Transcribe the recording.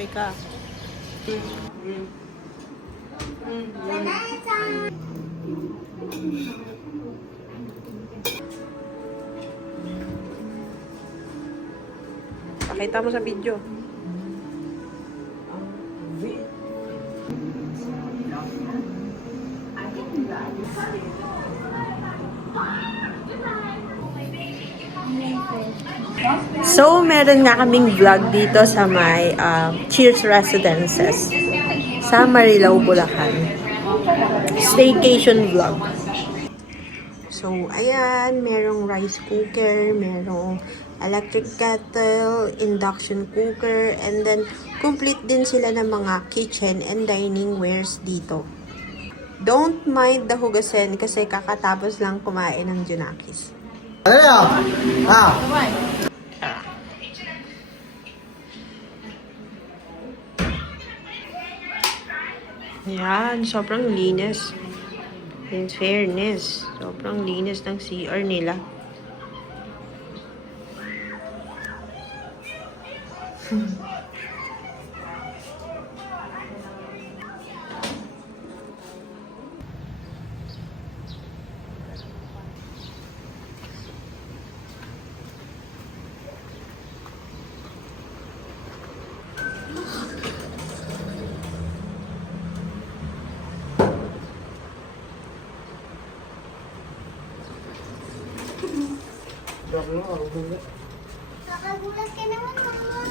Okay ka. Pakita mo sa video. So, meron nga kaming vlog dito sa may Cheers Residences sa Marilao, Bulacan. Staycation vlog. So, ayan, merong rice cooker, merong electric kettle, induction cooker, and then complete din sila ng mga kitchen and dining wares dito. Don't mind the hugasin kasi kakatapos lang kumain ng Junakis. Ano? Yan, sobrang linis. In fairness, sobrang linis ng CR nila. Nakagulat ka naman, mama.